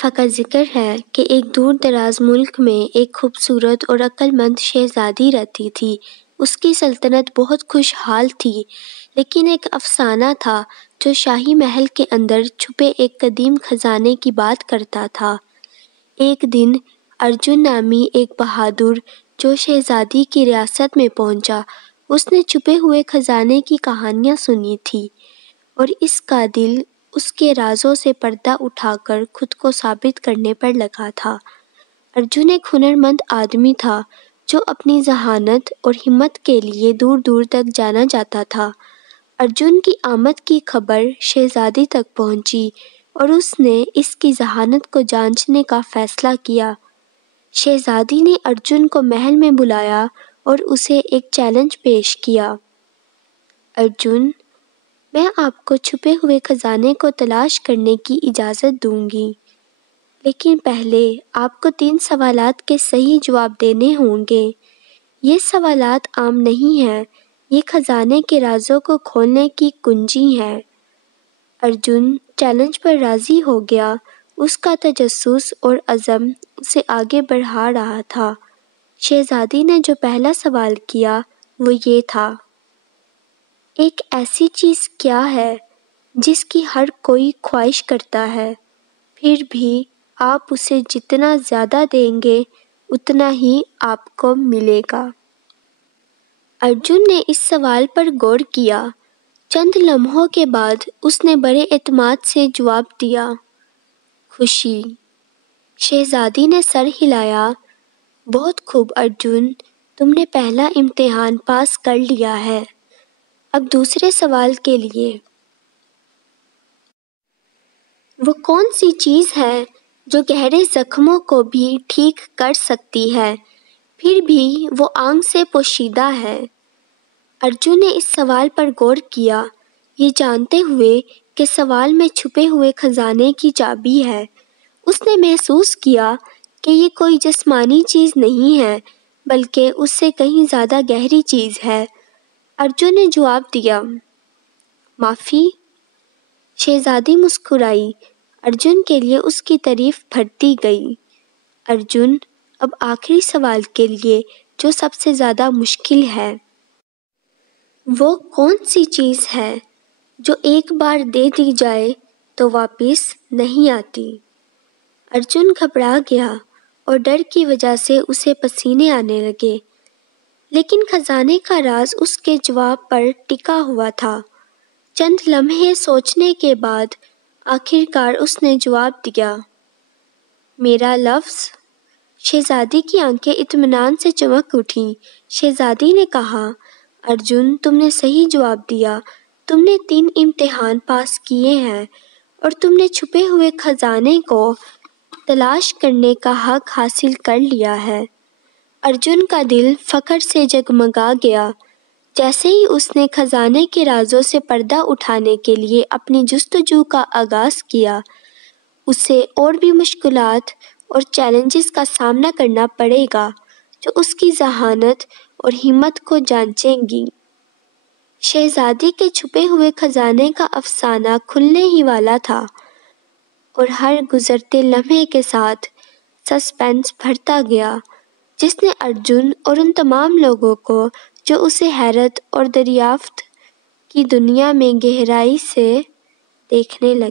دفعہ کا ذکر ہے کہ ایک دور دراز ملک میں ایک خوبصورت اور عقل مند شہزادی رہتی تھی۔ اس کی سلطنت بہت خوشحال تھی، لیکن ایک افسانہ تھا جو شاہی محل کے اندر چھپے ایک قدیم خزانے کی بات کرتا تھا۔ ایک دن ارجن نامی ایک بہادر جو شہزادی کی ریاست میں پہنچا، اس نے چھپے ہوئے خزانے کی کہانیاں سنی تھی اور اس کا دل اس کے رازوں سے پردہ اٹھا کر خود کو ثابت کرنے پر لگا تھا۔ ارجن ایک ہنرمند آدمی تھا جو اپنی ذہانت اور ہمت کے لیے دور دور تک جانا جاتا تھا۔ ارجن کی آمد کی خبر شہزادی تک پہنچی اور اس نے اس کی ذہانت کو جانچنے کا فیصلہ کیا۔ شہزادی نے ارجن کو محل میں بلایا اور اسے ایک چیلنج پیش کیا۔ ارجن، میں آپ کو چھپے ہوئے خزانے کو تلاش کرنے کی اجازت دوں گی، لیکن پہلے آپ کو 3 سوالات کے صحیح جواب دینے ہوں گے۔ یہ سوالات عام نہیں ہیں، یہ خزانے کے رازوں کو کھولنے کی کنجی ہیں۔ ارجن چیلنج پر راضی ہو گیا۔ اس کا تجسس اور عزم اسے آگے بڑھا رہا تھا۔ شہزادی نے جو پہلا سوال کیا وہ یہ تھا، ایک ایسی چیز کیا ہے جس کی ہر کوئی خواہش کرتا ہے، پھر بھی آپ اسے جتنا زیادہ دیں گے اتنا ہی آپ کو ملے گا؟ ارجن نے اس سوال پر غور کیا۔ چند لمحوں کے بعد اس نے بڑے اعتماد سے جواب دیا، خوشی۔ شہزادی نے سر ہلایا۔ بہت خوب ارجن، تم نے پہلا امتحان پاس کر لیا ہے۔ اب دوسرے سوال کے لیے۔ وہ کون سی چیز ہے جو گہرے زخموں کو بھی ٹھیک کر سکتی ہے، پھر بھی وہ آگ سے پوشیدہ ہے؟ ارجن نے اس سوال پر غور کیا، یہ جانتے ہوئے کہ سوال میں چھپے ہوئے خزانے کی چابی ہے۔ اس نے محسوس کیا کہ یہ کوئی جسمانی چیز نہیں ہے، بلکہ اس سے کہیں زیادہ گہری چیز ہے۔ ارجن نے جواب دیا، معافی۔ شہزادی مسکرائی۔ ارجن کے لیے اس کی تعریف بڑھتی گئی۔ ارجن، اب آخری سوال کے لیے جو سب سے زیادہ مشکل ہے۔ وہ کون سی چیز ہے جو ایک بار دے دی جائے تو واپس نہیں آتی؟ ارجن گھبرا گیا اور ڈر کی وجہ سے اسے پسینے آنے لگے، لیکن خزانے کا راز اس کے جواب پر ٹکا ہوا تھا۔ چند لمحے سوچنے کے بعد آخر کار اس نے جواب دیا، میرا لفظ۔ شہزادی کی آنکھیں اطمینان سے چمک اٹھیں۔ شہزادی نے کہا، ارجن، تم نے صحیح جواب دیا۔ تم نے 3 امتحان پاس کیے ہیں اور تم نے چھپے ہوئے خزانے کو تلاش کرنے کا حق حاصل کر لیا ہے۔ ارجن کا دل فخر سے جگمگا گیا۔ جیسے ہی اس نے خزانے کے رازوں سے پردہ اٹھانے کے لیے اپنی جستجو کا آغاز کیا، اسے اور بھی مشکلات اور چیلنجز کا سامنا کرنا پڑے گا جو اس کی ذہانت اور ہمت کو جانچیں گی۔ شہزادی کے چھپے ہوئے خزانے کا افسانہ کھلنے ہی والا تھا، اور ہر گزرتے لمحے کے ساتھ سسپینس بڑھتا گیا، جس نے ارجن اور ان تمام لوگوں کو جو اسے حیرت اور دریافت کی دنیا میں گہرائی سے دیکھنے لگے۔